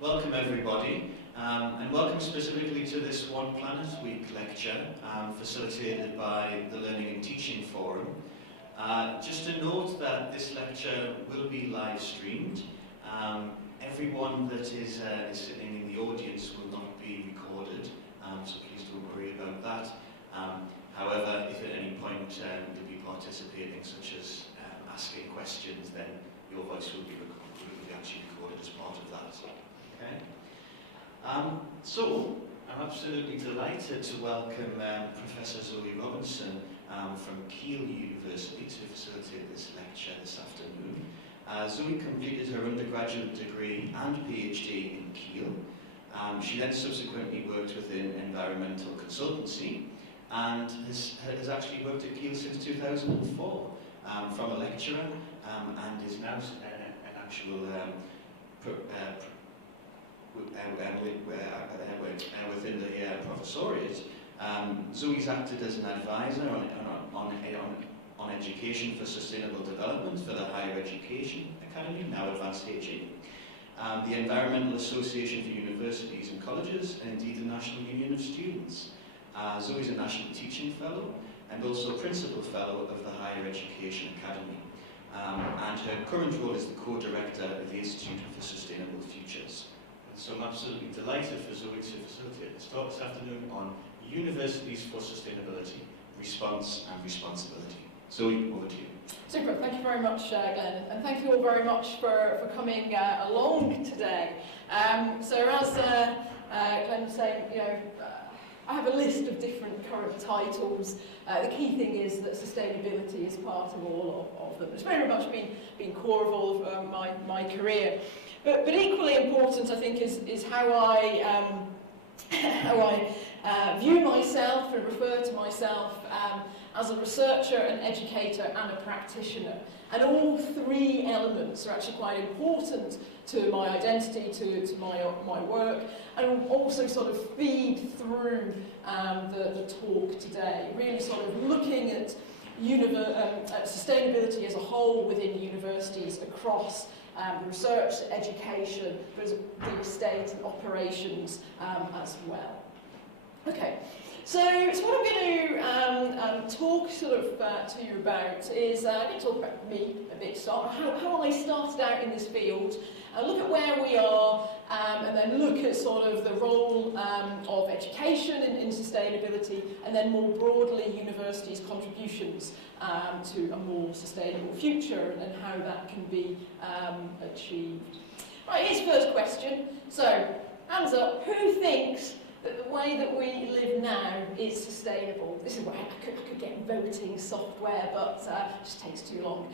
Welcome everybody, and welcome specifically to this One Planet Week lecture facilitated by the Learning and Teaching Forum. Just to note that this lecture will be live streamed. Everyone that is sitting in the audience will not be recorded, so please don't worry about that. However, if at any point you'll be participating, such as asking questions, then your voice will be actually recorded as part of that. Okay. So I'm absolutely delighted to welcome Professor Zoe Robinson from Keele University to facilitate this lecture this afternoon. Zoe completed her undergraduate degree and PhD in Keele. She then subsequently worked within environmental consultancy and has actually worked at Keele since 2004 from a lecturer and is now an actual within the professoriate. Zoe's acted as an advisor on education for sustainable development for the Higher Education Academy, now Advanced HE, the Environmental Association for Universities and Colleges, and indeed the National Union of Students. Zoe's a National Teaching Fellow and also Principal Fellow of the Higher Education Academy. And her current role is the co-director of the Institute for Sustainable Futures. And so I'm absolutely delighted for Zoe to facilitate this talk this afternoon on Universities for Sustainability, Response and Responsibility. Zoe, over to you. Super, thank you very much, Glenn, and thank you all very much for coming along today. So as Glenn was saying, I have a list of different current titles. The key thing is that sustainability is part of all of them. It's very much been core of all of my career. But equally important, I think, is how I view myself and refer to myself as a researcher, an educator, and a practitioner. And all three elements are actually quite important to my identity, to my work, and also sort of feed through the talk today. Really sort of looking at sustainability as a whole within universities across research, education, the estate and operations as well. Okay. So what I'm going to talk sort of to you about is I'm going to talk about me a bit, start how I started out in this field, look at where we are, and then look at sort of the role of education in sustainability, and then more broadly universities' contributions to a more sustainable future and how that can be achieved. Right, here's the first question. So, hands up, who thinks that the way that we live now is sustainable? This is where I could get voting software, but it just takes too long.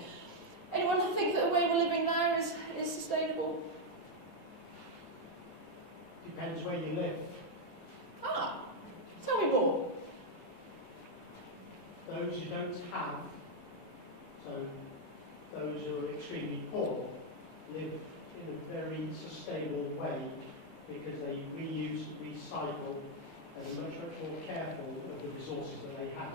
Anyone think that the way we're living now is sustainable? Depends where you live. Tell me more. Those who don't have, so those who are extremely poor, live in a very sustainable way because they reuse, recycle, and are much more careful of the resources that they have.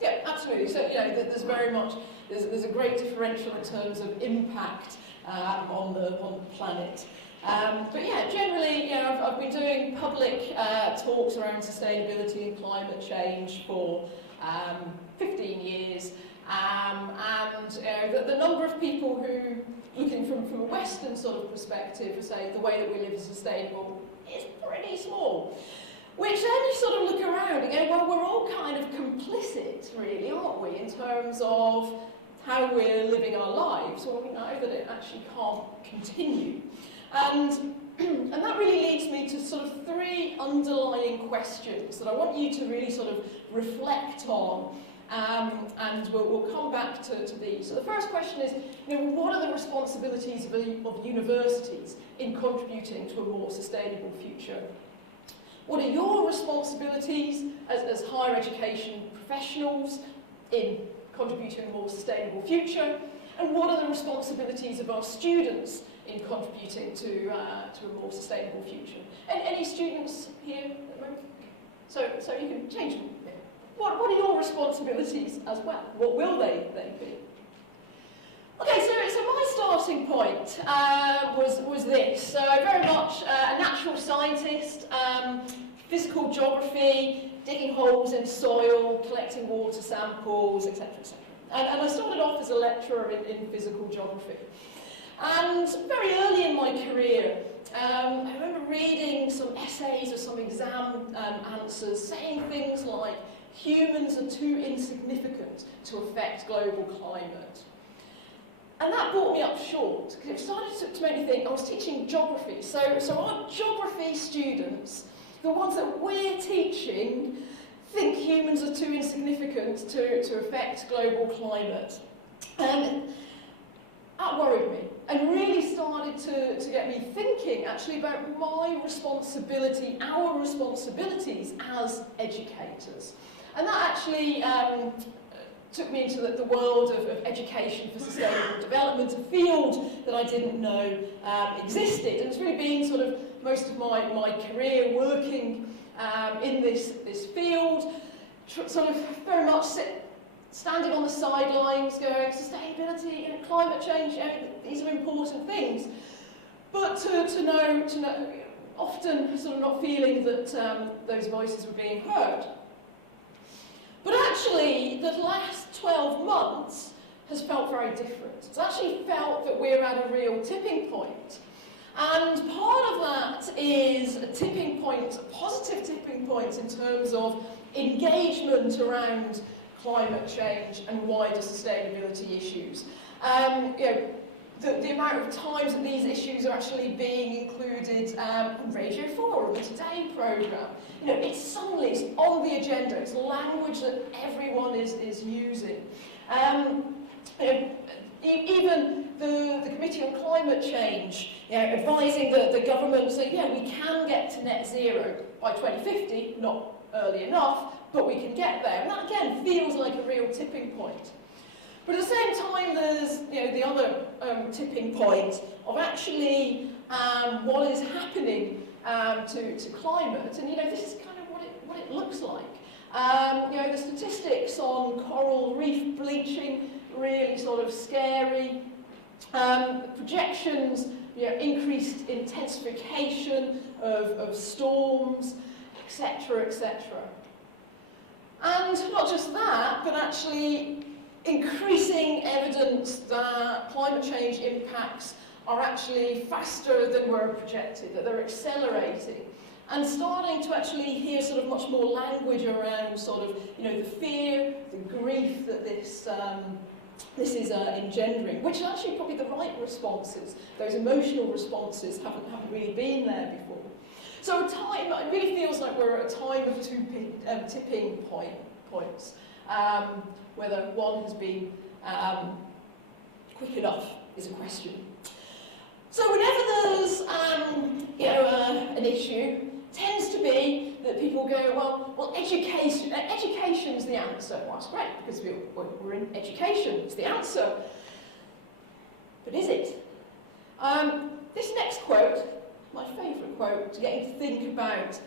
Yeah, absolutely. So, there's very much, there's a great differential in terms of impact on the planet. But yeah, generally, I've been doing public talks around sustainability and climate change for 15 years. And the number of people who, looking from a Western sort of perspective, who say the way that we live is sustainable is pretty small. Which then you sort of look around and go, well, we're all kind of complicit, really, aren't we, in terms of how we're living our lives. Well, we know that it actually can't continue. And that really leads me to sort of three underlying questions that I want you to really sort of reflect on. And we'll come back to these. So the first question is, what are the responsibilities of universities in contributing to a more sustainable future? What are your responsibilities as higher education professionals in contributing to a more sustainable future? And what are the responsibilities of our students in contributing to a more sustainable future? And any students here at the moment? So you can change them. What are your responsibilities as well? What will they be? Okay, so my starting point was this. So very much, and scientist, physical geography, digging holes in soil, collecting water samples, etc., etc. And I started off as a lecturer in physical geography. And very early in my career, I remember reading some essays or some exam answers saying things like, humans are too insignificant to affect global climate. And that brought me up short, because it started to make me think. I was teaching geography, so our geography students, the ones that we're teaching, think humans are too insignificant to affect global climate. And that worried me, and really started to get me thinking actually about my responsibility, our responsibilities as educators. And that actually took me into the world of education for sustainable development, a field that I didn't know existed. And it's really been sort of most of my career working in this field, sort of very much standing on the sidelines going, sustainability, climate change, these are important things. But to know, often sort of not feeling that those voices were being heard. But actually, the last 12 months has felt very different. It's actually felt that we're at a real tipping point. And part of that is a tipping point, a positive tipping point in terms of engagement around climate change and wider sustainability issues. The amount of times that these issues are actually being included on Radio 4 or the Today programme. It's suddenly on the agenda, it's language that everyone is using. Even the Committee on Climate Change, advising the government, saying, we can get to net zero by 2050, not early enough, but we can get there. And that, again, feels like a real tipping point. But at the same time, there's the other tipping point of actually what is happening to climate. And this is kind of what it looks like. The statistics on coral reef bleaching, really sort of scary. Projections, increased intensification of storms, etc., etc. And not just that, but actually increasing evidence that climate change impacts are actually faster than were projected, that they're accelerating, and starting to actually hear sort of much more language around sort of, the fear, the grief that this is engendering, which are actually probably the right responses. Those emotional responses haven't really been there before. So it really feels like we're at a time of two tipping points. Whether one has been quick enough is a question. So whenever there's an issue, tends to be that people go, well, education's the answer. Well, that's great, because we're in education, it's the answer. But is it? This next quote, my favourite quote, to get you to think about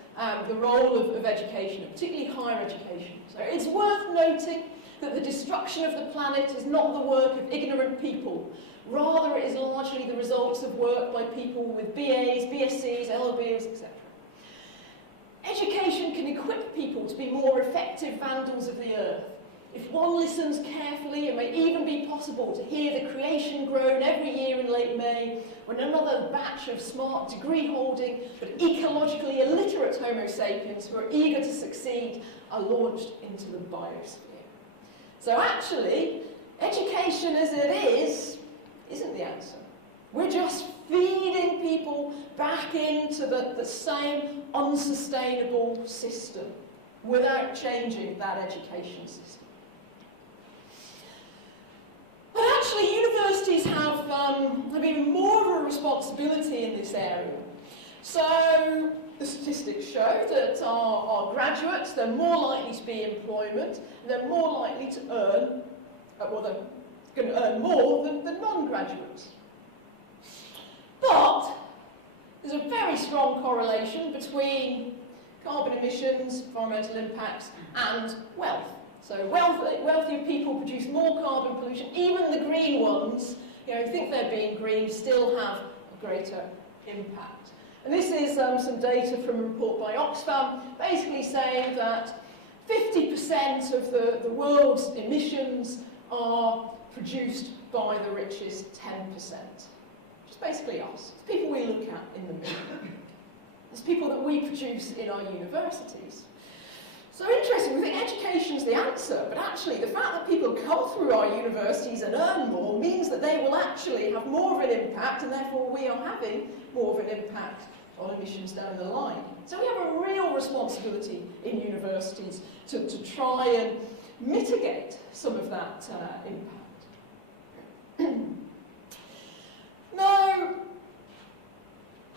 the role of education, particularly higher education. So it's worth noting that the destruction of the planet is not the work of ignorant people. Rather, it is largely the results of work by people with BAs, BScs, LLBs, etc. Education can equip people to be more effective vandals of the earth. If one listens carefully, it may even be possible to hear the creation groan every year in late May, when another batch of smart degree-holding but ecologically illiterate Homo sapiens who are eager to succeed are launched into the biosphere. So actually, education as it is, isn't the answer. We're just feeding people back into the same unsustainable system without changing that education system. But actually, universities have even more of a responsibility in this area. So the statistics show that our graduates, they're more likely to be employment, and they're more likely to earn, they're going to earn more than non-graduates. But there's a very strong correlation between carbon emissions, environmental impacts, and wealth. So wealthier people produce more carbon pollution. Even the green ones, who think they're being green, still have a greater impact. And this is some data from a report by Oxfam, basically saying that 50% of the world's emissions are produced by the richest 10%. Which is basically us. It's people we look at in the middle. It's people that we produce in our universities. So interesting, we think education's the answer, but actually the fact that people come through our universities and earn more means that they will actually have more of an impact, and therefore we are having more of an impact on emissions down the line. So we have a real responsibility in universities to try and mitigate some of that impact. Now,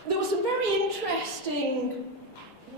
there was some very interesting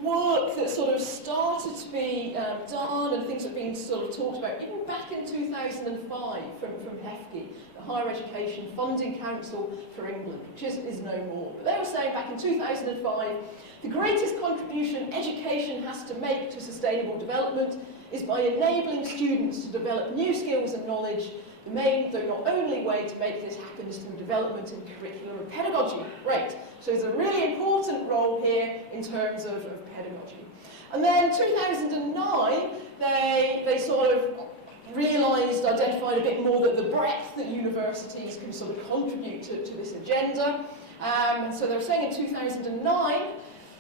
work that sort of started to be done, and things that have been sort of talked about even back in 2005 from PFHEA, the Higher Education Funding Council for England, which is no more. But they were saying back in 2005, the greatest contribution education has to make to sustainable development is by enabling students to develop new skills and knowledge. The main, though not only, way to make this happen is through development in curriculum and pedagogy. Right, so there's a really important role here in terms of pedagogy. And then 2009, they sort of realised, identified a bit more that the breadth that universities can sort of contribute to this agenda. And so they were saying in 2009,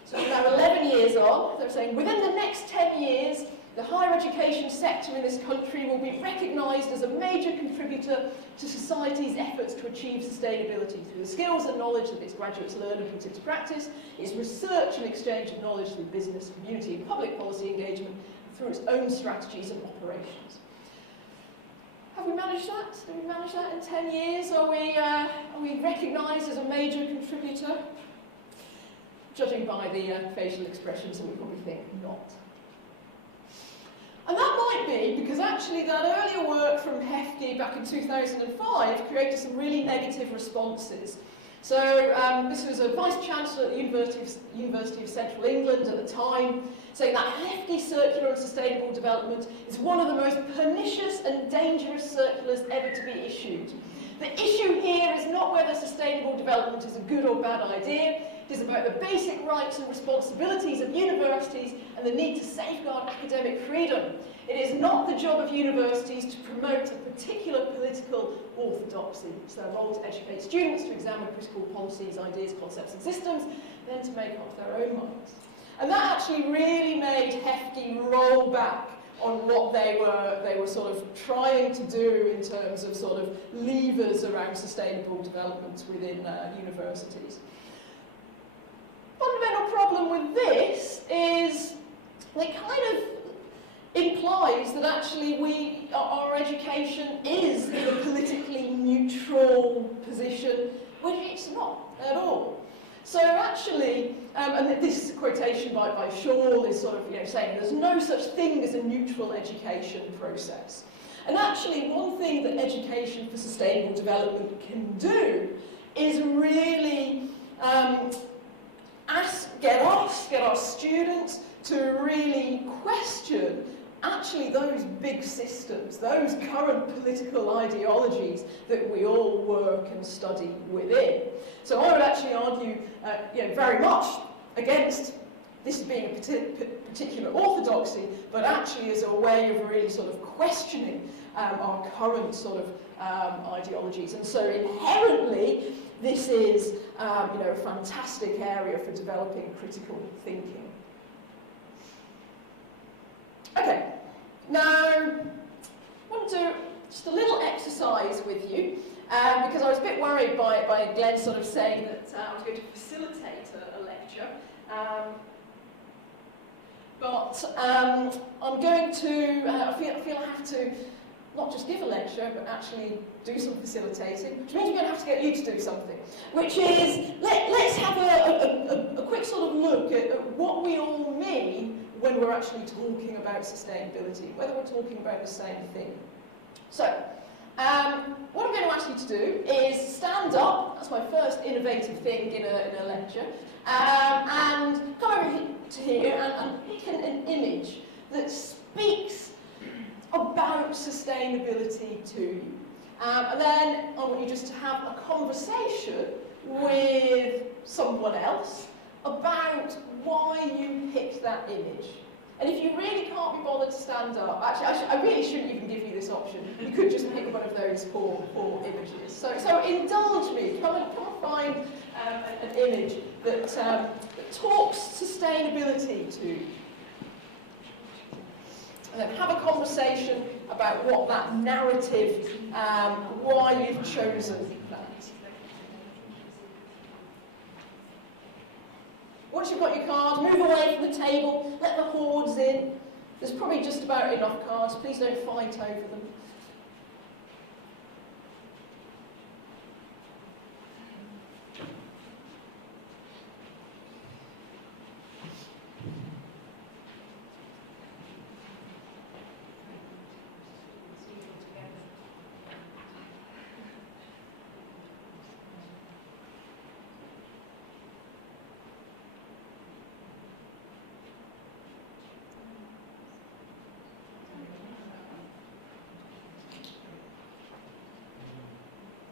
so now 11 years on, they were saying within the next 10 years, the higher education sector in this country will be recognised as a major contributor to society's efforts to achieve sustainability through the skills and knowledge that its graduates learn and put into practice, its research and exchange of knowledge through business, community and public policy engagement, and through its own strategies and operations. Have we managed that? Did we manage that in 10 years? Are we recognised as a major contributor? Judging by the facial expressions, we probably think not. And that might be because actually that earlier work from PFHEA back in 2005 created some really negative responses. So this was a Vice-Chancellor at the University of Central England at the time, saying that hefty circular and sustainable development is one of the most pernicious and dangerous circulars ever to be issued. The issue here is not whether sustainable development is a good or bad idea. It is about the basic rights and responsibilities of universities and the need to safeguard academic freedom. It is not the job of universities to promote a particular political orthodoxy. It's their role to educate students, to examine critical policies, ideas, concepts and systems, then to make up their own minds. And that actually really made PFHEA roll back on what they were sort of trying to do in terms of sort of levers around sustainable development within universities. Fundamental problem with this is it kind of implies that actually our education is in a politically neutral position, which it's not at all. So actually, and this quotation by Shaw is sort of saying there's no such thing as a neutral education process. And actually, one thing that education for sustainable development can do is really get our students to really question actually those big systems, those current political ideologies that we all work and study within. So I would actually argue very much against this being a particular orthodoxy, but actually as a way of really sort of questioning our current sort of ideologies. And so inherently, this is a fantastic area for developing critical thinking. Okay, now I want to do just a little exercise with you because I was a bit worried by Glenn sort of saying that I was going to facilitate a lecture. But I'm going to, I feel I have to not just give a lecture, but actually do some facilitating, which means we're going to have to get you to do something, which is, let's have a quick sort of look at what we all mean when we're actually talking about sustainability, whether we're talking about the same thing. So, what I'm going to ask you to do is stand up, that's my first innovative thing in a lecture, and come over to here and pick an image that speaks about sustainability to you. And then I want you just to have a conversation with someone else pick that image. And if you really can't be bothered to stand up, actually, I really shouldn't even give you this option. You could just pick one of those four images. So indulge me. Come and find an image that talks sustainability to you. And then have a conversation about what that narrative, why you've chosen that. Once you've got your cards, move away from the table, let the hordes in. There's probably just about enough cards. Please don't fight over them.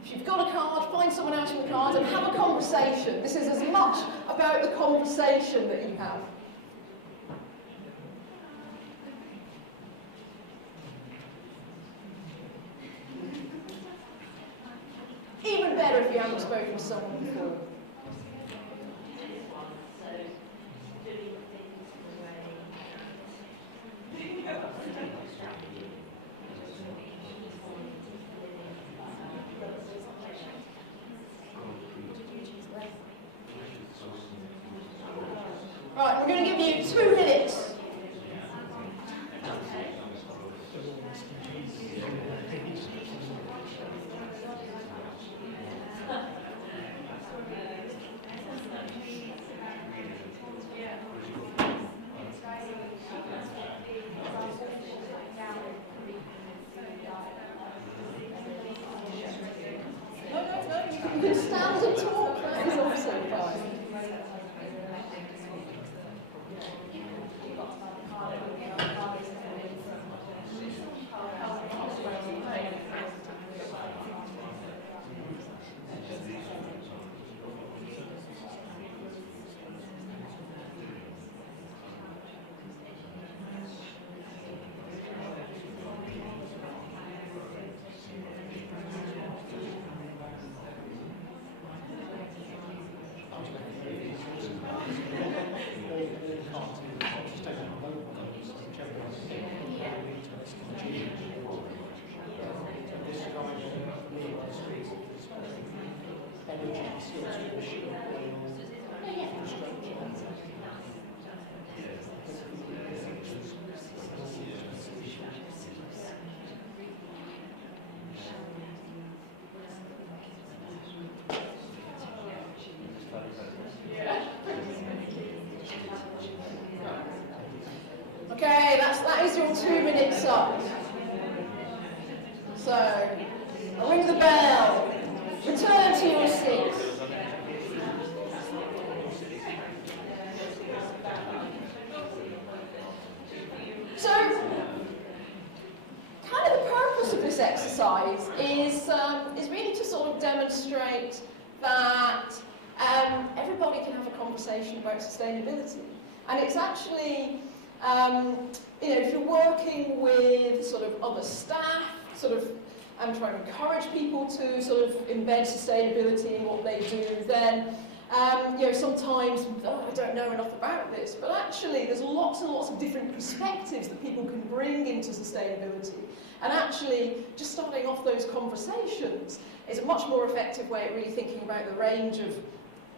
If you've got a card, find someone else with a card and have a conversation. This is as much about the conversation that you have. Even better if you haven't spoken to someone before. Right, we're going to give you 2 minutes. No, you can stand and talk. That is also fine. Okay, that is your 2 minutes up. So, ring the bell. Return to your seats. So, kind of the purpose of this exercise is really to sort of demonstrate that everybody can have a conversation about sustainability. And it's actually, you know, if you're working with sort of other staff, sort of, trying to encourage people to sort of embed sustainability in what they do, then, you know, sometimes, oh, I don't know enough about this, but actually there's lots and lots of different perspectives that people can bring into sustainability. And actually, just starting off those conversations is a much more effective way of really thinking about the range of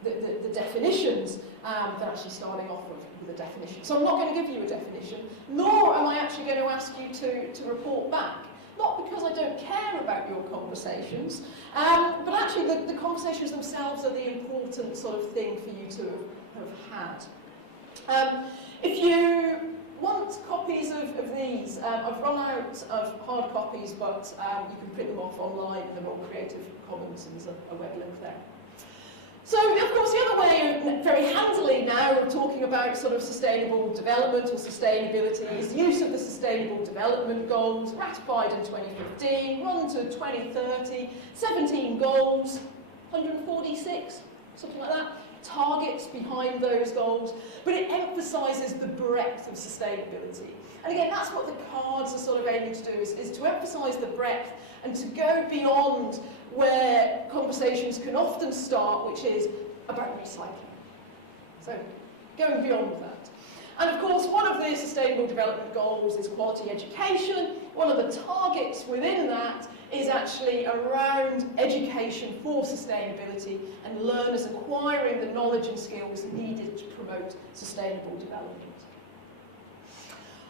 the definitions than actually starting off with a definition. So I'm not going to give you a definition, nor am I actually going to ask you to report back. Not because I don't care about your conversations, but actually the conversations themselves are the important sort of thing for you to have had. If you want copies of these, I've run out of hard copies, but you can print them off online, and they're on Creative Commons, and there's a web link there. So, of course, the other way, very handily now, of talking about sort of sustainable development or sustainability is the use of the Sustainable Development Goals, ratified in 2015, run to 2030, 17 goals, 146, something like that. targets behind those goals, but it emphasises the breadth of sustainability. And again, that's what the cards are sort of aiming to do, is to emphasise the breadth and to go beyond where conversations can often start, which is about recycling. So, going beyond that. And of course, one of the Sustainable Development Goals is quality education. One of the targets within that is actually around education for sustainability and learners acquiring the knowledge and skills needed to promote sustainable development.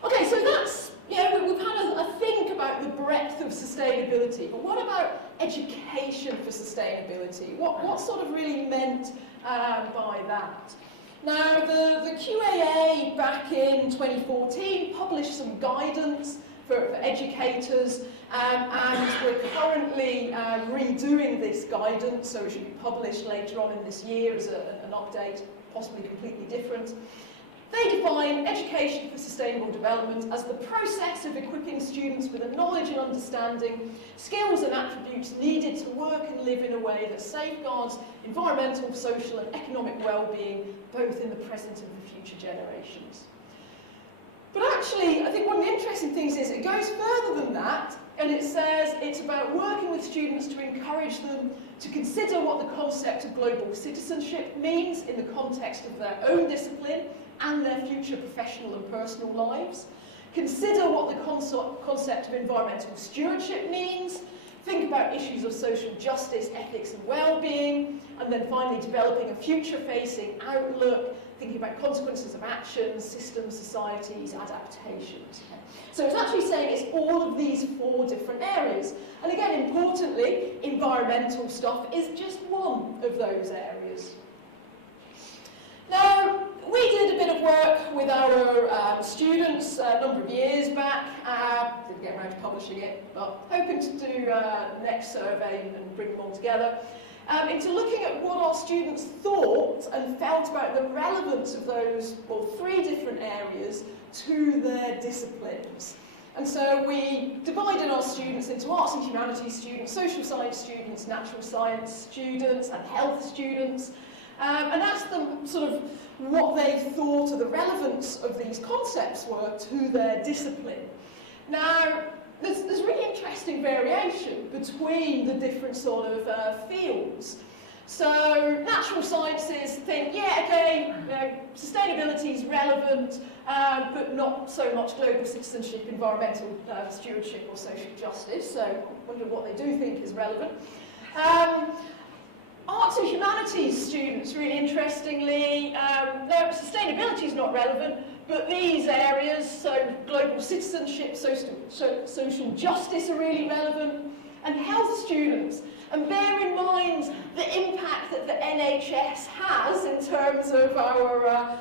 Okay, so that's, we've had a think about the breadth of sustainability, but what about education for sustainability? What's sort of really meant by that? Now, the QAA back in 2014 published some guidance for educators, and we're currently redoing this guidance, so it should be published later on in this year as an update, possibly completely different. They define education for sustainable development as the process of equipping students with the knowledge and understanding, skills and attributes needed to work and live in a way that safeguards environmental, social and economic well-being, both in the present and for future generations. But actually, I think one of the interesting things is it goes further than that, and it says it's about working with students to encourage them to consider what the concept of global citizenship means in the context of their own discipline and their future professional and personal lives. Consider what the concept of environmental stewardship means. Think about issues of social justice, ethics and well-being. And then finally developing a future-facing outlook, thinking about consequences of actions, systems, societies, adaptations. So it's actually saying it's all of these 4 different areas. And again, importantly, environmental stuff is just one of those areas. Now, we did a bit of work with our students a number of years back. Didn't get around to publishing it, but hoping to do the next survey and bring them all together. Into looking at what our students thought and felt about the relevance of those, well, 3 different areas to their disciplines. And so we divided our students into arts and humanities students, social science students, natural science students, and health students. And asked them sort of what they thought of the relevance of these concepts were to their discipline. Now, there's really interesting variation between the different sort of fields. So, natural sciences think, yeah, okay, sustainability is relevant, but not so much global citizenship, environmental stewardship or social justice. So, I wonder what they do think is relevant. Arts and humanities students, really interestingly, no, sustainability is not relevant, but these areas, so global citizenship, social justice are really relevant, and health students. And bear in mind the impact that the NHS has in terms of our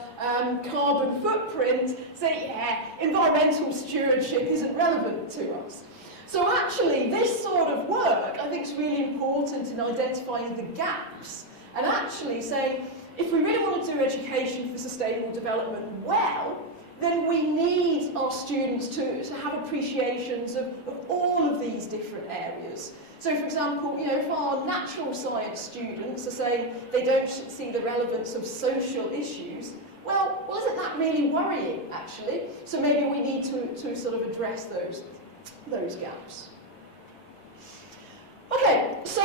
carbon footprint, so yeah, environmental stewardship isn't relevant to us. So actually, this sort of work, I think, is really important in identifying the gaps and actually saying, if we really want to do education for sustainable development well, then we need our students to have appreciations of all of these different areas. So, for example, if our natural science students are saying they don't see the relevance of social issues, well, isn't that really worrying, actually? So maybe we need to sort of address those gaps. Okay, so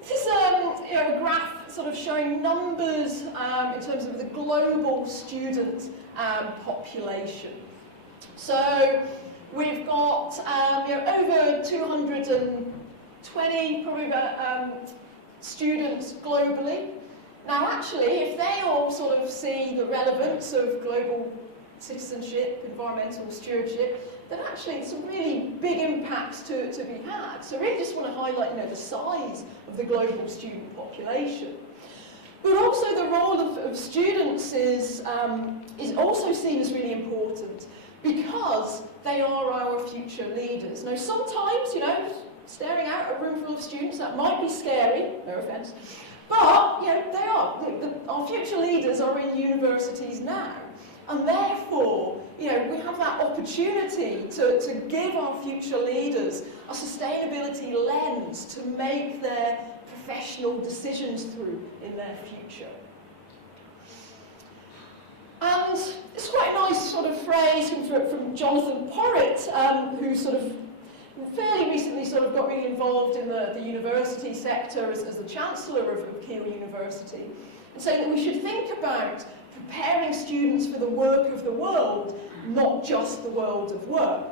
this is a graph sort of showing numbers in terms of the global student population. So we've got over 220 probably students globally. Now actually, if they all sort of see the relevance of global citizenship, environmental stewardship, then actually some really big impacts to be had. So I really just want to highlight the size of the global student population. But also the role of students is also seen as really important because they are our future leaders. Now sometimes, staring out a room full of students, that might be scary, no offence, but they are. Our future leaders are in universities now. And therefore, we have that opportunity to give our future leaders a sustainability lens to make their professional decisions through in their future. phrase from Jonathan Porritt, who sort of fairly recently sort of got really involved in the university sector as the Chancellor of Keele University, and saying that we should think about preparing students for the work of the world, not just the world of work.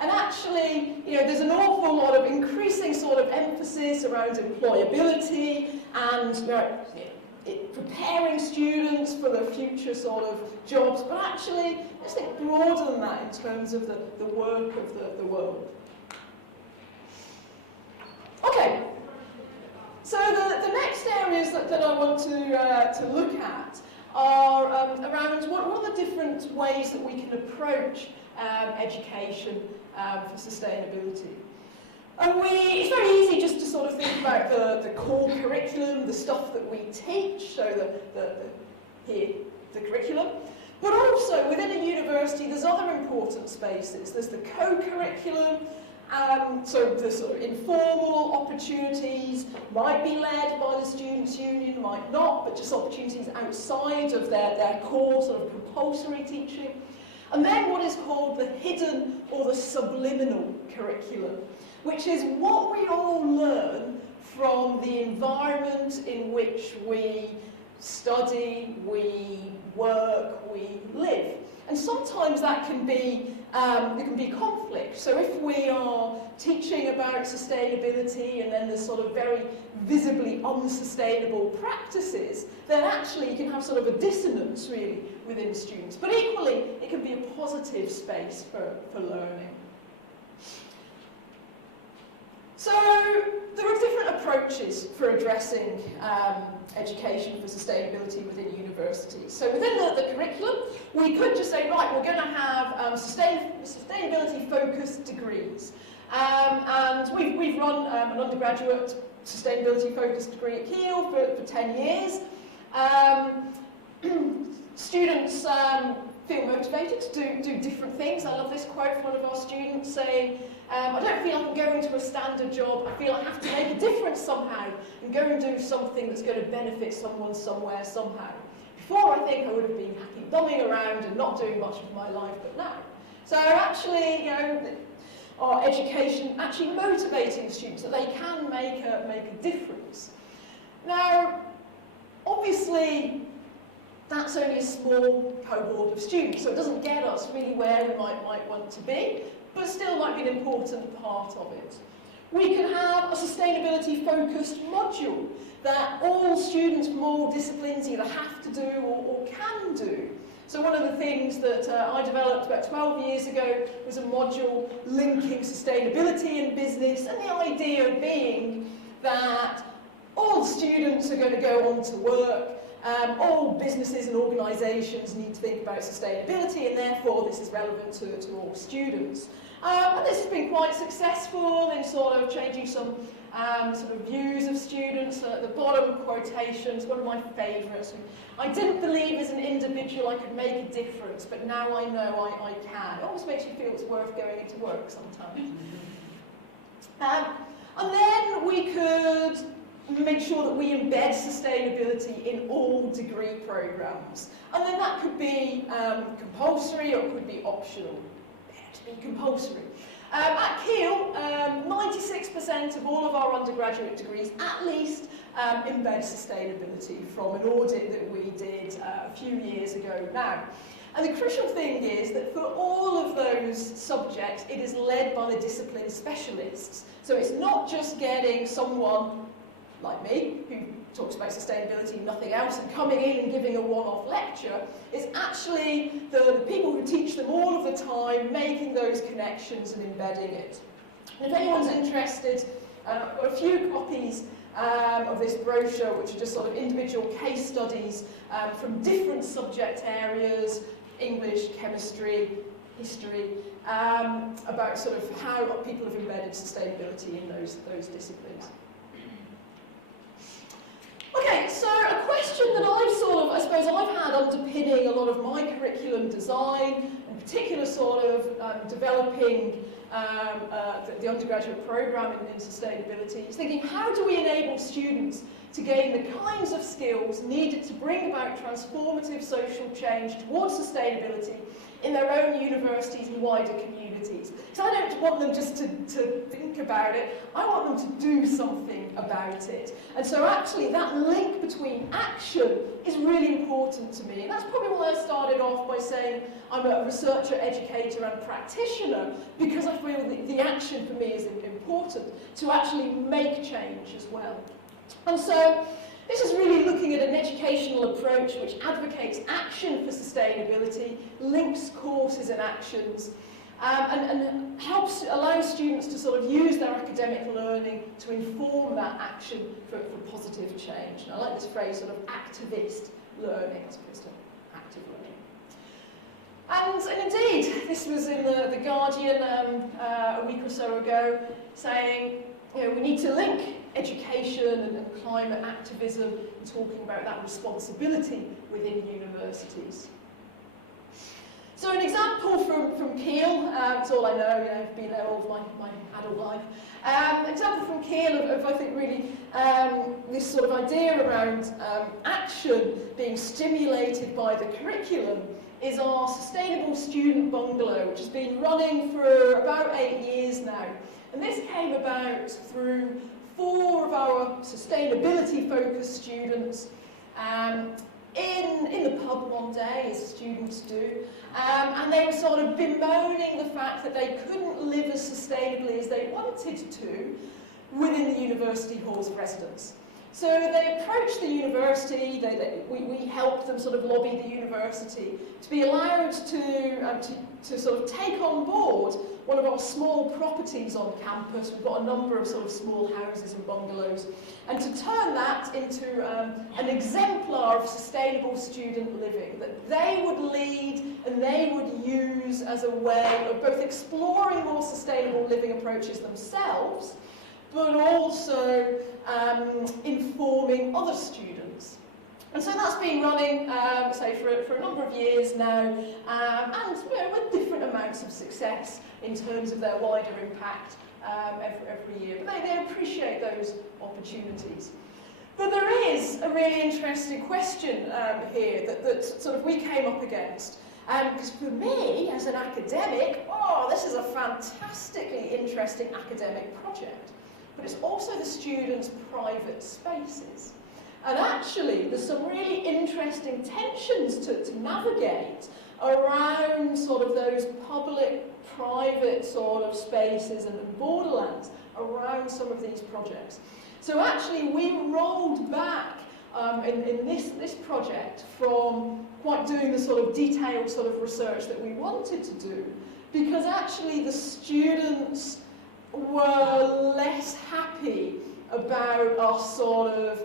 And actually, you know, there's an awful lot of increasing sort of emphasis around employability and, you know, preparing students for the future sort of jobs, but actually, I just think broader than that in terms of the work of the world. Okay, so the next areas that I want to look at are around what are the different ways that we can approach education for sustainability. And it's very easy just to sort of think about the core curriculum, the stuff that we teach, so the curriculum. But also, within a university, there's other important spaces. There's the co-curriculum, so the sort of informal opportunities might be led by the Students' Union, might not, but just opportunities outside of their core sort of compulsory teaching. And then what is called the hidden or the subliminal curriculum, which is what we all learn from the environment in which we study, we work, we live. And sometimes that can be there can be conflict. So if we are teaching about sustainability and then there's sort of very visibly unsustainable practices, then actually you can have sort of a dissonance really within students. But equally, it can be a positive space for learning. So there are different approaches for addressing education for sustainability within universities. So within the curriculum, we could just say, right, we're going to have sustainability-focused degrees. And we've run an undergraduate sustainability-focused degree at Keele for 10 years. Students feel motivated to do different things. I love this quote from one of our students saying, I don't feel like I'm going to a standard job, I feel I have to make a difference somehow and go and do something that's going to benefit someone somewhere somehow. Before, I think I would have been happy bumming around and not doing much of my life, but now. So actually, you know, our education actually motivating students that they can make a difference. Now, obviously, that's only a small cohort of students, so it doesn't get us really where we might want to be, but still might be an important part of it. We can have a sustainability-focused module that all students from all disciplines either have to do or can do. So one of the things that I developed about 12 years ago was a module linking sustainability and business, and the idea being that all students are going to go on to work. All businesses and organisations need to think about sustainability, and therefore this is relevant to all students. And this has been quite successful in sort of changing some sort of views of students. At the bottom, quotations, one of my favourites. I didn't believe as an individual I could make a difference, but now I know I can. It almost makes you feel it's worth going into work sometimes. And then we could make sure that we embed sustainability in all degree programmes. And then that could be compulsory or it could be optional. To be compulsory. At Keele, 96% of all of our undergraduate degrees at least embed sustainability from an audit that we did a few years ago now. And the crucial thing is that for all of those subjects, it is led by the discipline specialists. So it's not just getting someone like me, who talks about sustainability and nothing else, and coming in and giving a one-off lecture. It's actually the people who teach them all of the time, making those connections and embedding it. And if anyone's interested, I've got a few copies of this brochure, which are just sort of individual case studies from different subject areas, English, chemistry, history, about sort of how people have embedded sustainability in those disciplines. Okay, so a question that I've sort of, I suppose I've had underpinning a lot of my curriculum design, in particular sort of developing the undergraduate programme in sustainability, is thinking, how do we enable students to gain the kinds of skills needed to bring about transformative social change towards sustainability in their own universities and wider communities. So I don't want them just to think about it, I want them to do something about it. And so actually that link between action is really important to me. And that's probably why I started off by saying I'm a researcher, educator and practitioner, because I feel that the action for me is important to actually make change as well. And so this is really looking at an educational approach which advocates action for sustainability, links courses and actions, and allows students to sort of use their academic learning to inform that action for positive change. And I like this phrase, sort of activist learning as opposed to active learning. And indeed, this was in the Guardian a week or so ago, saying, you know, we need to link education and climate activism and talking about that responsibility within universities. So an example from Keele, that's all I know, you know, I've been there all of my adult life. An example from Keele of I think really this sort of idea around action being stimulated by the curriculum is our Sustainable Student Bungalow, which has been running for about 8 years now. And this came about through 4 of our sustainability-focused students in the pub one day, as students do, and they were sort of bemoaning the fact that they couldn't live as sustainably as they wanted to within the university halls of residence. So they approached the university, we helped them sort of lobby the university to be allowed to sort of take on board one of our small properties on campus. We've got a number of sort of small houses and bungalows, and to turn that into an exemplar of sustainable student living that they would lead and they would use as a way of both exploring more sustainable living approaches themselves, but also informing other students. And so that's been running, say, for a number of years now, and you know, with different amounts of success in terms of their wider impact every year. But they appreciate those opportunities. But there is a really interesting question here that sort of we came up against. Because for me, as an academic, oh, this is a fantastically interesting academic project. But it's also the students' private spaces. And actually, there's some really interesting tensions to navigate around sort of those public-private sort of spaces and borderlands around some of these projects. So actually, we rolled back in this project from quite doing the sort of detailed sort of research that we wanted to do, because actually the students were less happy about us sort of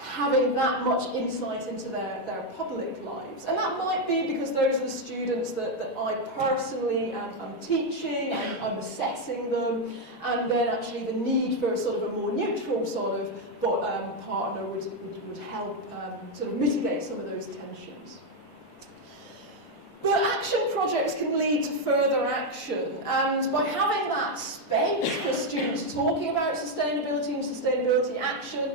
having that much insight into their public lives. And that might be because those are the students that I personally am teaching, and I'm assessing them, and then actually the need for sort of a more neutral sort of partner would help sort of mitigate some of those tensions. But action projects can lead to further action, and by having that space for students talking about sustainability and sustainability action,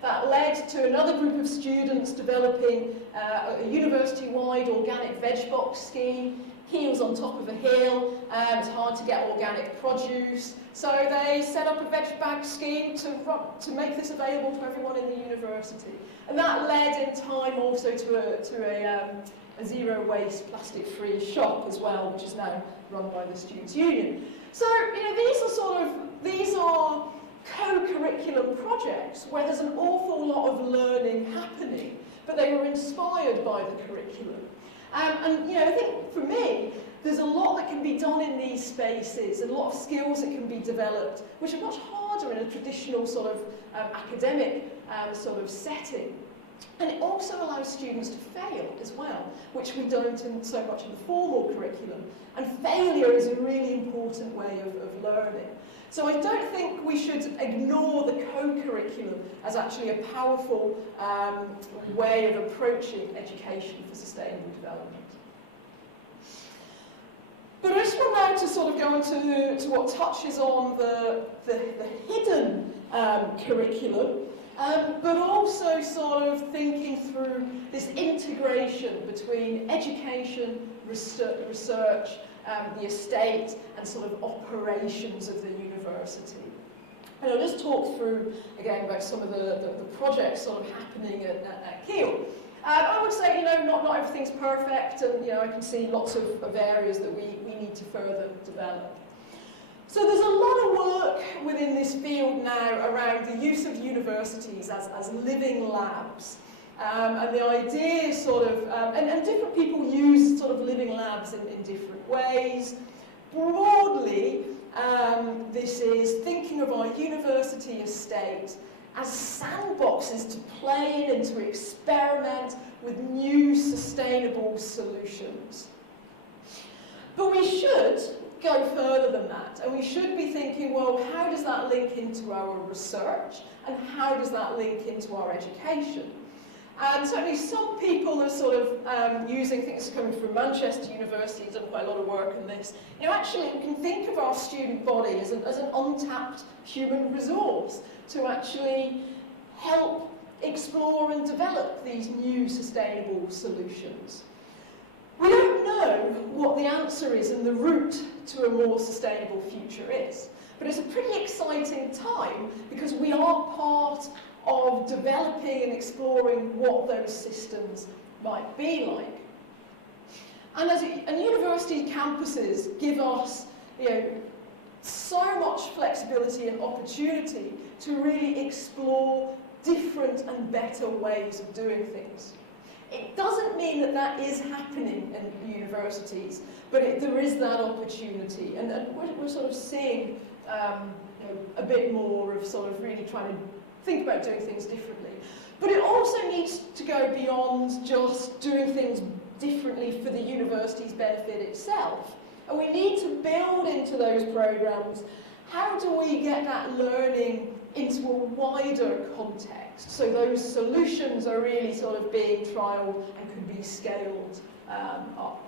that led to another group of students developing a university-wide organic veg box scheme. Keele's on top of a hill, it's hard to get organic produce, so they set up a veg bag scheme to make this available to everyone in the university. And that led in time also to a zero-waste, plastic-free shop as well, which is now run by the Students' Union. So, you know, these are co-curriculum projects where there's an awful lot of learning happening, but they were inspired by the curriculum. And you know, I think for me, there's a lot that can be done in these spaces, and a lot of skills that can be developed, which are much harder in a traditional sort of academic sort of setting. And it also allows students to fail as well, which we don't so much in the formal curriculum. And failure is a really important way of learning. So I don't think we should ignore the co-curriculum as actually a powerful way of approaching education for sustainable development. But I just want now to sort of go into to what touches on the hidden curriculum, but also sort of thinking through this integration between education, research, the estate, and sort of operations of the university. And I'll just talk through, again, about some of the projects sort of happening at Keele. I would say, not everything's perfect, and, I can see lots of areas that we need to further develop. So there's a lot of work within this field now around the use of universities as living labs. And the idea is sort of, and different people use sort of living labs in different ways. Broadly, this is thinking of our university estate as sandboxes to play in and to experiment with new sustainable solutions. But we should go further than that, and we should be thinking, well, how does that link into our research, and how does that link into our education? And certainly some people are sort of using things coming from Manchester University, has done quite a lot of work on this. Actually we can think of our student body as an untapped human resource to actually help explore and develop these new sustainable solutions. We don't know what the answer is and the route to a more sustainable future is, but it's a pretty exciting time because we are part of developing and exploring what those systems might be like. And university campuses give us, so much flexibility and opportunity to really explore different and better ways of doing things. It doesn't mean that that is happening in universities, but there is that opportunity, and we're sort of seeing a bit more of sort of really trying to think about doing things differently. But it also needs to go beyond just doing things differently for the university's benefit itself. And we need to build into those programs, how do we get that learning into a wider context, so those solutions are really sort of being trialled and can be scaled up.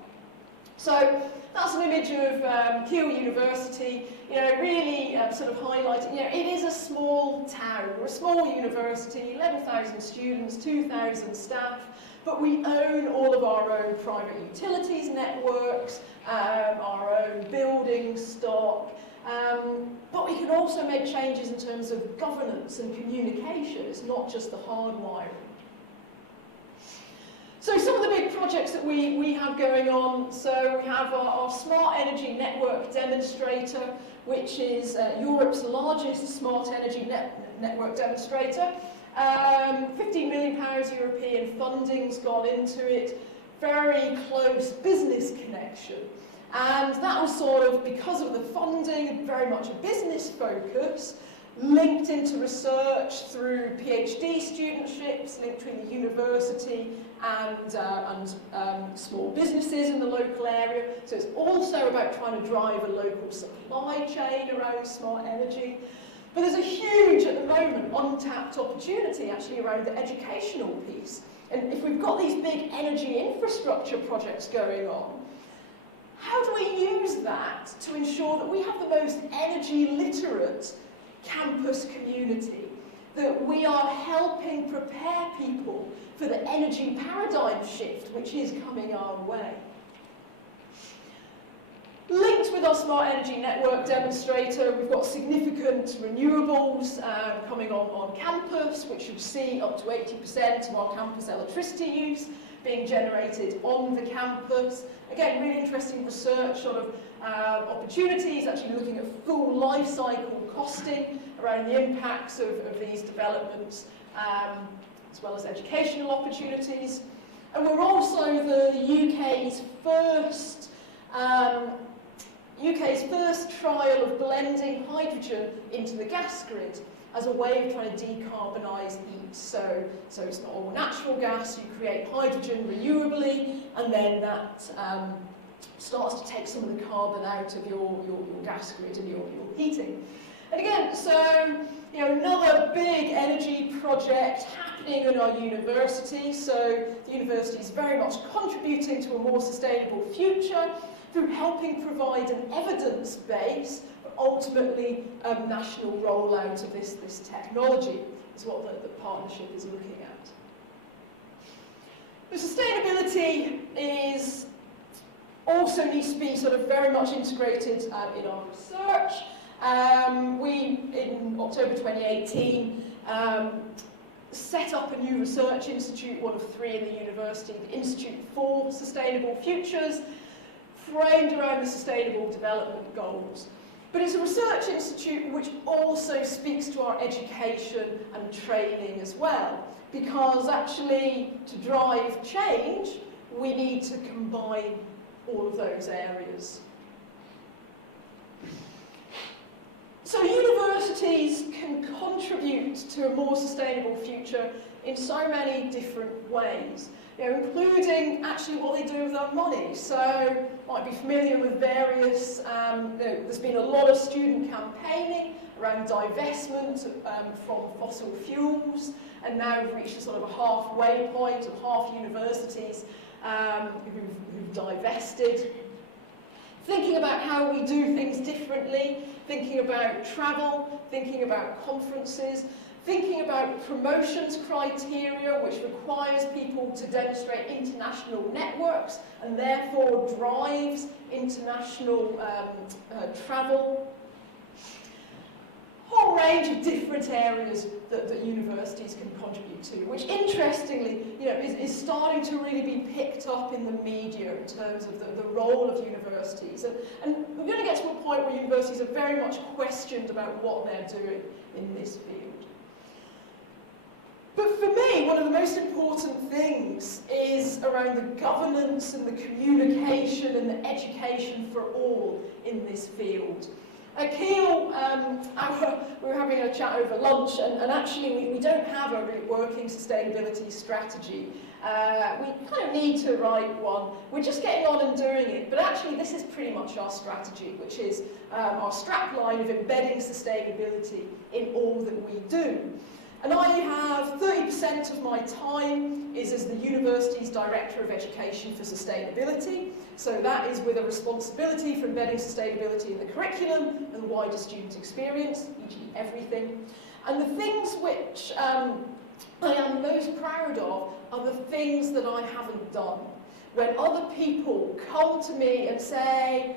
So that's an image of Keele University, really sort of highlighting, it is a small town, we're a small university, 11,000 students, 2,000 staff, but we own all of our own private utilities networks, our own building stock, but we can also make changes in terms of governance and communication. It's not just the hardwiring. So some of the big projects that we have going on, so we have our Smart Energy Network Demonstrator, which is Europe's largest smart energy network demonstrator. £15 million European funding's gone into it, very close business connection. And that was sort of, because of the funding, very much a business focus, linked into research through PhD studentships, linked between the university and small businesses in the local area. So it's also about trying to drive a local supply chain around smart energy. But there's a huge, at the moment, untapped opportunity actually around the educational piece. And if we've got these big energy infrastructure projects going on, how do we use that to ensure that we have the most energy literate campus community, that we are helping prepare people for the energy paradigm shift which is coming our way? Linked with our Smart Energy Network demonstrator, we've got significant renewables coming on campus, which should see up to 80% of our campus electricity use being generated on the campus. Again, really interesting research sort of opportunities, actually looking at full life cycle costing around the impacts of these developments, as well as educational opportunities. And we're also the UK's first trial of blending hydrogen into the gas grid as a way of trying to decarbonise heat. So it's not all natural gas, you create hydrogen renewably, and then that starts to take some of the carbon out of your gas grid and your heating. And again, so another big energy project happening in our university. So the university is very much contributing to a more sustainable future through helping provide an evidence base, but ultimately national rollout of this technology is what the partnership is looking at. But sustainability is also needs to be sort of very much integrated in our research. We, in October 2018, set up a new research institute, one of 3 in the university, the Institute for Sustainable Futures, framed around the Sustainable Development Goals. But it's a research institute which also speaks to our education and training as well, because actually to drive change, we need to combine all of those areas. So universities can contribute to a more sustainable future in so many different ways, including actually what they do with their money. So you might be familiar with various, there's been a lot of student campaigning around divestment from fossil fuels, and now we've reached a sort of a halfway point of half universities who've divested. Thinking about how we do things differently, thinking about travel, thinking about conferences, thinking about promotions criteria, which requires people to demonstrate international networks and therefore drives international travel. Whole range of different areas that universities can contribute to, which interestingly, is starting to really be picked up in the media in terms of the role of universities. And we're going to get to a point where universities are very much questioned about what they're doing in this field. But for me, one of the most important things is around the governance and the communication and the education for all in this field. At Keele, we were having a chat over lunch, and actually we don't have a really working sustainability strategy. We kind of need to write one. We're just getting on and doing it, but actually this is pretty much our strategy, which is our strapline of embedding sustainability in all that we do. And I have 30% of my time is as the university's Director of Education for Sustainability. So that is with a responsibility for embedding sustainability in the curriculum and the wider student experience, e.g. everything. And the things which I am most proud of are the things that I haven't done. When other people come to me and say,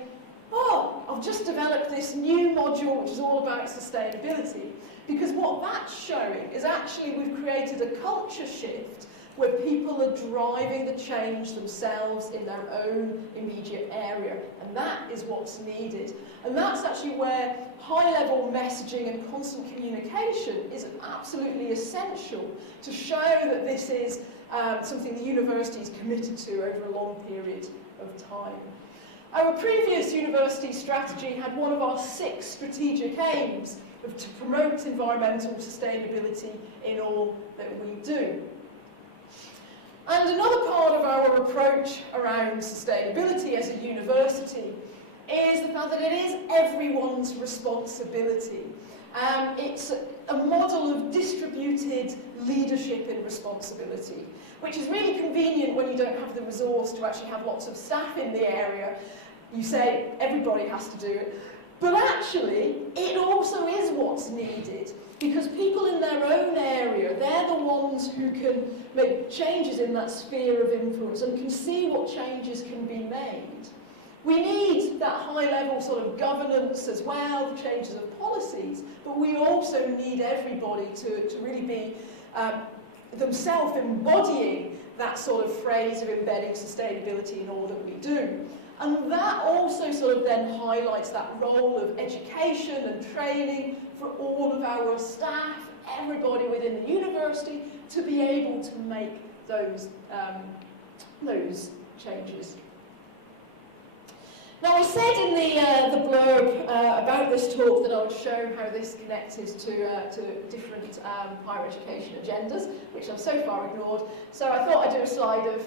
oh, I've just developed this new module which is all about sustainability. Because what that's showing is actually we've created a culture shift where people are driving the change themselves in their own immediate area. And that is what's needed. And that's actually where high-level messaging and constant communication is absolutely essential to show that this is something the university is committed to over a long period of time. Our previous university strategy had one of our 6 strategic aims to promote environmental sustainability in all that we do. And another part of our approach around sustainability as a university is the fact that it is everyone's responsibility. It's a model of distributed leadership and responsibility, which is really convenient when you don't have the resource to actually have lots of staff in the area. You say everybody has to do it. But actually, it also is what's needed, because people in their own area, they're the ones who can make changes in that sphere of influence and can see what changes can be made. We need that high-level sort of governance as well, changes of policies, but we also need everybody to really be themselves embodying that sort of phrase of embedding sustainability in all that we do. And that also sort of then highlights that role of education and training for all of our staff, everybody within the university, to be able to make those changes. Now, I said in the blurb about this talk that I would show how this connected to different higher education agendas, which I've so far ignored. So I thought I'd do a slide of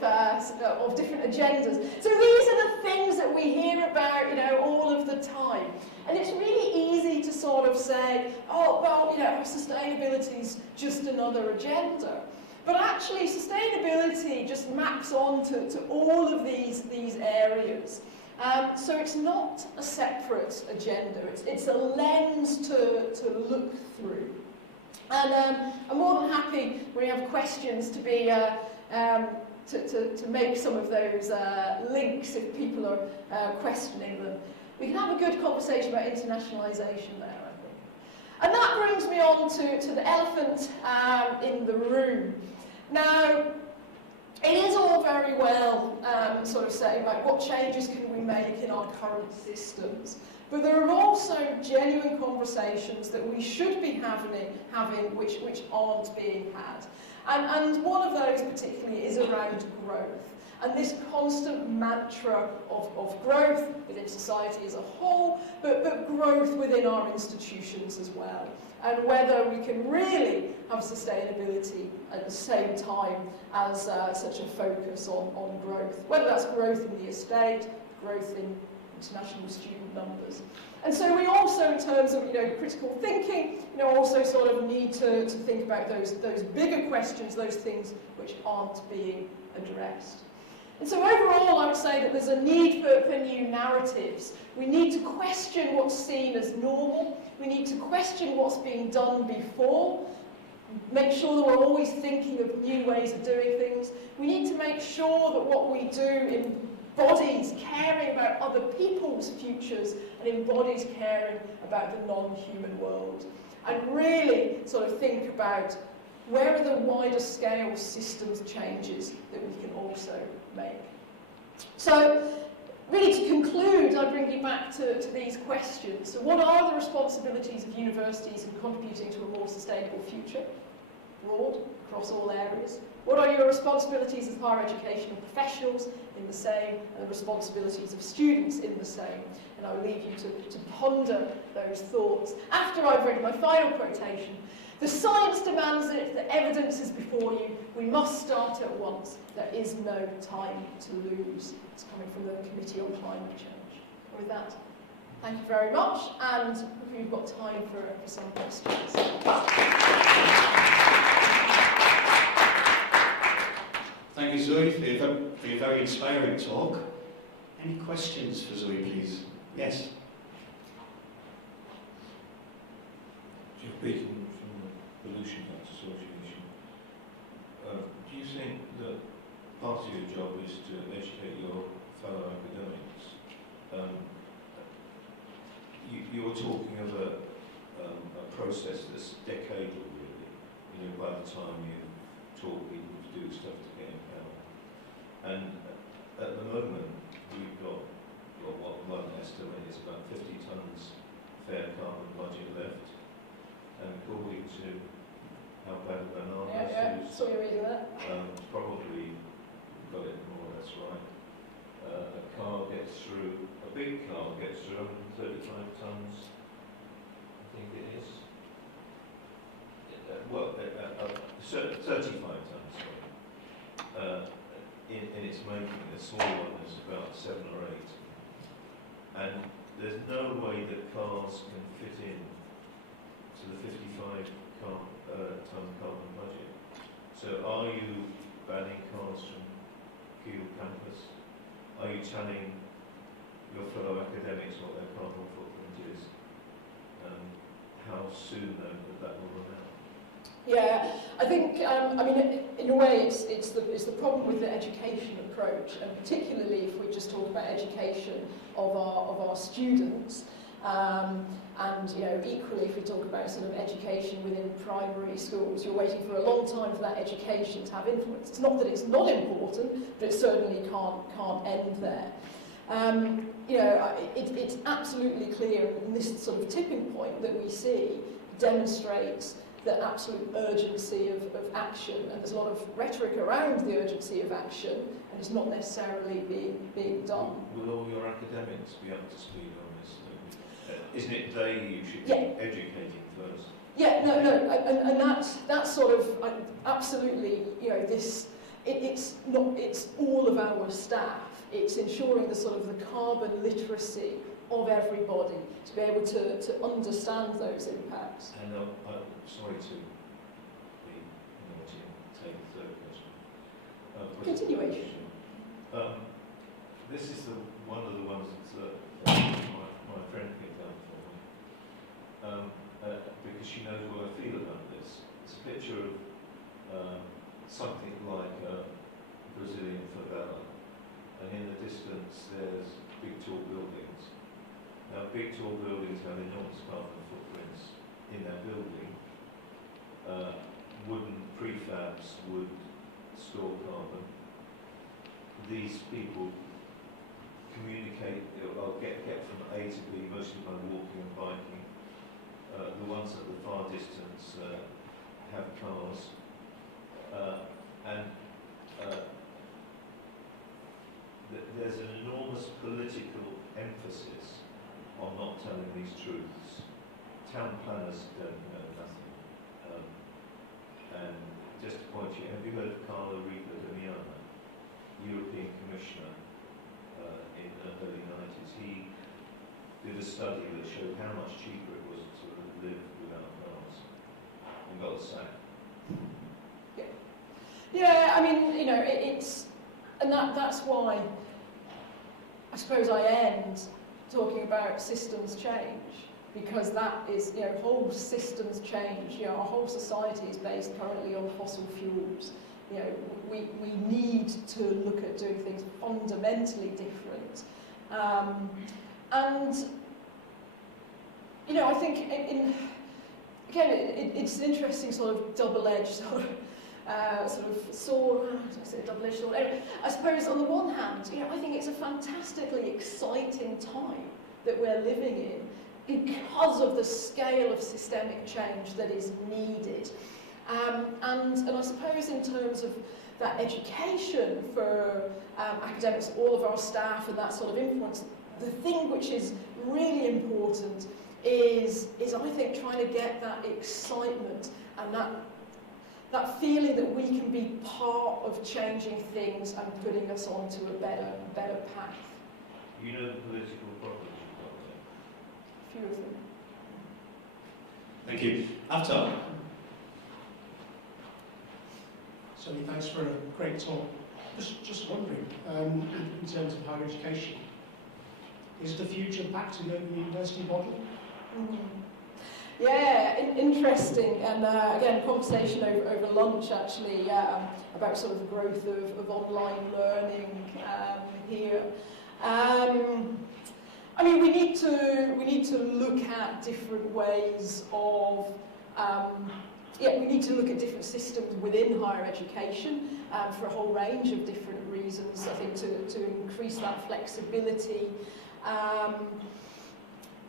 different agendas. So these are the things that we hear about, all of the time. And it's really easy to sort of say, oh, well, sustainability is just another agenda. But actually, sustainability just maps on to all of these areas. So it's not a separate agenda, it's a lens to look through. And I'm more than happy when you have questions to be to make some of those links if people are questioning them. We can have a good conversation about internationalisation there, I think. And that brings me on to the elephant in the room. Now, it is all very well sort of saying, like, what changes can we make in our current systems? But there are also genuine conversations that we should be having which aren't being had. And one of those particularly is around growth. And this constant mantra of growth within society as a whole, but growth within our institutions as well. And whether we can really have sustainability at the same time as such a focus on growth. Whether that's growth in the estate, growth in international student numbers. And so we also, in terms of critical thinking, also sort of need to think about those bigger questions, those things which aren't being addressed. And so overall, I would say that there's a need for new narratives. We need to question what's seen as normal. We need to question what's being done before. Make sure that we're always thinking of new ways of doing things. We need to make sure that what we do embodies caring about other people's futures and embodies caring about the non-human world. And really sort of think about where are the wider scale systems changes that we can also make. So, really to conclude, I bring you back to these questions. So what are the responsibilities of universities in contributing to a more sustainable future? Broad, across all areas. What are your responsibilities as higher educational professionals in the same, and the responsibilities of students in the same? And I will leave you to ponder those thoughts. After I've read my final quotation, the science demands it, the evidence is before you, we must start at once, there is no time to lose. It's coming from the Committee on Climate Change. And with that, thank you very much, and we've got time for some questions. Thank you, Zoe, for your very inspiring talk. Any questions for Zoe, please? Yes? Jeff Beaton from the Pollution Health Association. Do you think that part of your job is to educate your fellow academics? You were talking of a process that's decadal, really. By the time you taught people to do stuff to get empowered. And at the moment, we've got what one estimate is about 50 tonnes fair carbon budget left. And according to how bad bananas so you're reading that? probably got it more or less right. A car gets through, a big car gets through 135 tonnes, I think it is. 35 tonnes, sorry. In its making, the small one is about 7 or 8. And there's no way that cars can fit in to the 55 tonne carbon budget. So are you banning cars from Keele campus? Are you telling your fellow academics what their carbon footprint is? How soon that will run out? Yeah, I think, I mean, in a way, it's the problem with the education approach, and particularly if we just talk about education of our students, and equally if we talk about sort of education within primary schools, you're waiting for a long time for that education to have influence. It's not that it's not important, but it certainly can't end there. It's absolutely clear, and this sort of tipping point that we see demonstrates the absolute urgency of action, and there's a lot of rhetoric around the urgency of action, and it's not necessarily being done. Will all your academics be up to speed on this? Isn't it they you should be educating first? Yeah, no, and that's sort of absolutely, you know, this. It's all of our staff. It's ensuring the sort of the carbon literacy of everybody to be able to understand those impacts. And I'm sorry to be naughty and take the third question. Continuation. This is one of the ones that my friend picked up for me, because she knows what I feel about this. It's a picture of something like a Brazilian favela, and in the distance there's big tall buildings. Now big tall buildings have enormous carbon footprints in their building. Wooden prefabs would store carbon. These people communicate, or get from A to B mostly by walking and biking. The ones at the far distance have cars. There's an enormous political emphasis on not telling these truths. Town planners don't know nothing. And just to point you, have you heard of Carlo Ripa-Damiano, European Commissioner in the early 90s? He did a study that showed how much cheaper it was to live without cars, and got sacked. Yeah, I mean, you know, that's why I suppose I end talking about systems change, because that is, you know, whole systems change. You know, our whole society is based currently on fossil fuels. You know, we need to look at doing things fundamentally different. And, you know, I think it's an interesting sort of double-edged sort of sword. I say double-edged sword. Anyway, I suppose on the one hand, you know, I think it's a fantastically exciting time that we're living in because of the scale of systemic change that is needed. And I suppose in terms of that education for academics, all of our staff, and that sort of influence, the thing which is really important is I think trying to get that excitement and that feeling that we can be part of changing things and putting us onto a better path. You know the political problems you've got there? A few of them. Thank you. Avatar. So thanks for a great talk. Just wondering, in terms of higher education, is the future back to the Open University model? Yeah, interesting, and again, conversation over lunch actually about sort of the growth of online learning here. I mean, we need to look at different ways of we need to look at different systems within higher education for a whole range of different reasons. I think to increase that flexibility.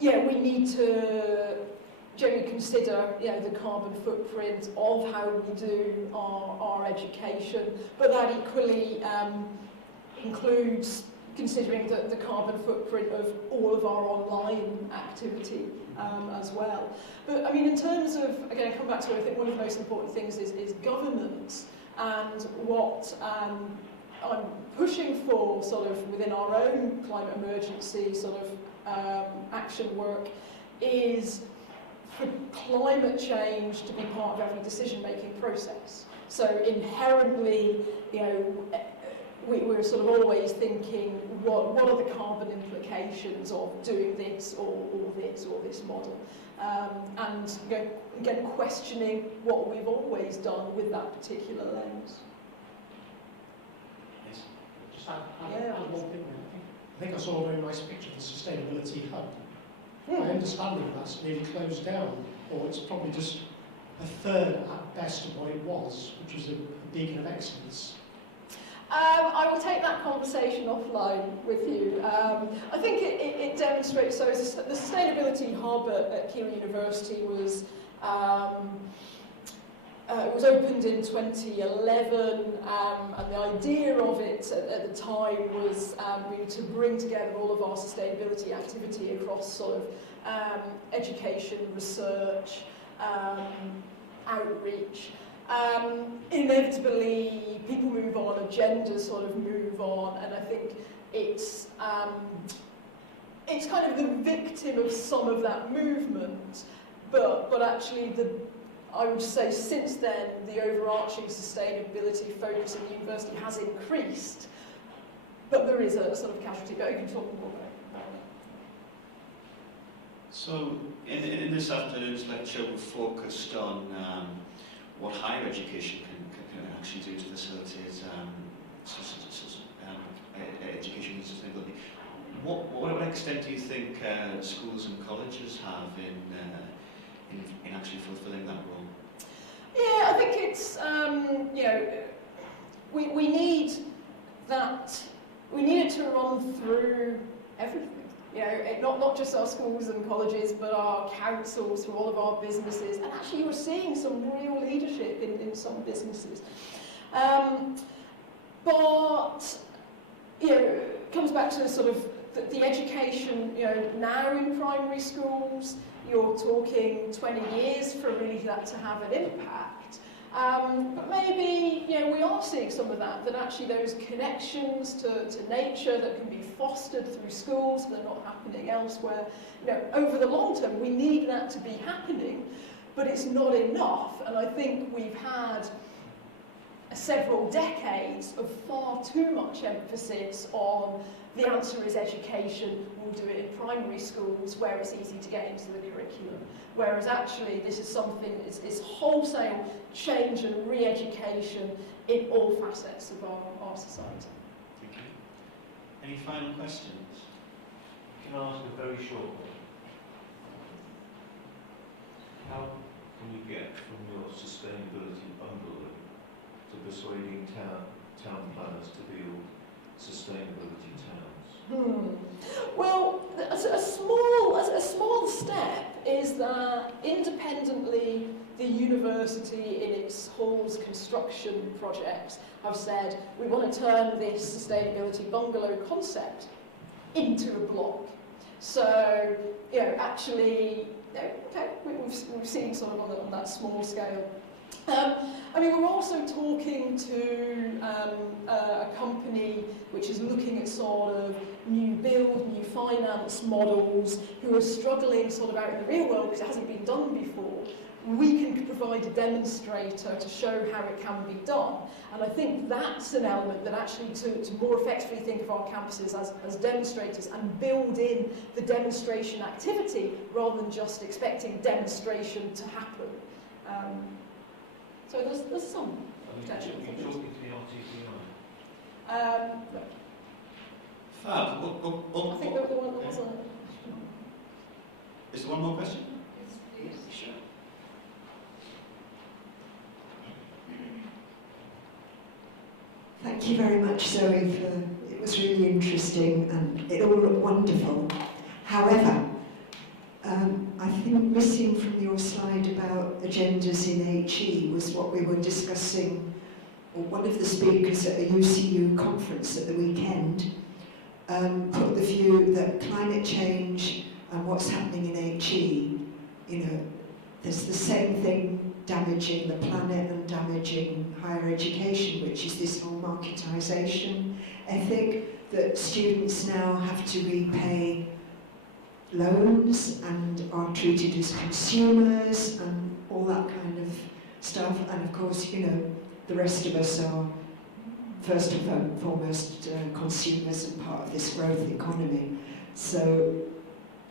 We need to generally consider, you know, the carbon footprint of how we do our education, but that equally includes considering the carbon footprint of all of our online activity as well. But I mean, in terms of, again, come back to it, I think one of the most important things is governance, and what I'm pushing for sort of within our own climate emergency sort of action work is for climate change to be part of every decision-making process. So inherently, you know, we're sort of always thinking, what are the carbon implications of doing this or this model? And again, questioning what we've always done with that particular lens. Yes. Just add one thing. I think I saw a very nice picture of the sustainability hub. My understanding of that's nearly closed down, or it's probably just a third at best of what it was, which was a beacon of excellence. I will take that conversation offline with you. I think it demonstrates, so the Sustainability Hub at Keele University was it was opened in 2011, and the idea of it at the time was really to bring together all of our sustainability activity across sort of education, research, outreach. Inevitably, people move on, agendas sort of move on, and I think it's kind of the victim of some of that movement, but actually I would say since then the overarching sustainability focus in the university has increased, but there is a sort of casualty, but you can talk more about it. So in this afternoon's lecture we're focused on what higher education can actually do to facilitate education and sustainability. What extent do you think schools and colleges have in actually fulfilling that role? Yeah, I think it's you know, we need that. We need it to run through everything. You know, not just our schools and colleges, but our councils, through all of our businesses, and actually you're seeing some real leadership in some businesses. But you know, it comes back to sort of the education. You know, now in primary schools, you're talking 20 years for really that to have an impact. But maybe, you know, we are seeing some of that actually those connections to nature that can be fostered through schools, they're not happening elsewhere. You know, over the long term, we need that to be happening, but it's not enough. And I think we've had several decades of far too much emphasis on the answer is education, we'll do it in primary schools where it's easy to get into the curriculum. Whereas actually this is something, it's wholesale change and re-education in all facets of our society. Thank you. Any final questions? Can I ask a very short one? How can you get from your sustainability bungalow to persuading town planners to build sustainability towns? Well, a small step is that independently the university in its halls construction projects have said we want to turn this sustainability bungalow concept into a block. So, you know, actually, okay, we've seen sort of on that small scale. I mean, we're also talking to a company which is looking at sort of new build, new finance models, who are struggling sort of out in the real world because it hasn't been done before. We can provide a demonstrator to show how it can be done. And I think that's an element that actually to more effectively think of our campuses as demonstrators and build in the demonstration activity rather than just expecting demonstration to happen. So there's some potential. Are you talking to the RTPI? No. Fab. I think the one that was on it. Is there one more question? Yes, Sure. Thank you very much, Zoe, it was really interesting and it all looked wonderful. However, I think missing from your slide about agendas in HE was what we were discussing, or one of the speakers at a UCU conference at the weekend put the view that climate change and what's happening in HE, you know, there's the same thing damaging the planet and damaging higher education, which is this whole marketisation ethic that students now have to repay loans and are treated as consumers and all that kind of stuff. And of course, you know, the rest of us are first and foremost consumers and part of this growth economy. So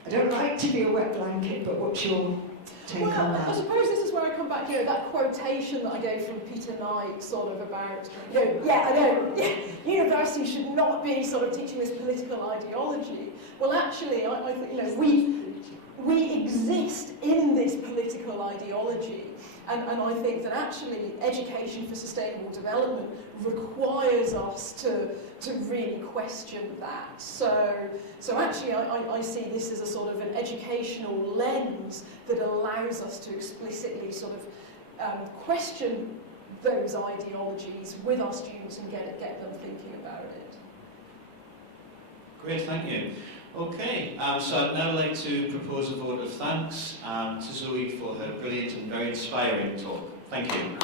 I don't like to be a wet blanket, but what's your take on that? I suppose this is where I come back, you know, that quotation that I gave from Peter Knight, sort of about, you know, yeah, I know, yeah, university should not be sort of teaching this political ideology. Well, actually, I think, you know, we exist in this political ideology, and I think that actually education for sustainable development requires us to really question that. So actually, I see this as a sort of an educational lens that allows us to explicitly sort of question those ideologies with our students and get them thinking about it. Great, thank you. Okay, so I'd now like to propose a vote of thanks to Zoe for her brilliant and very inspiring talk. Thank you.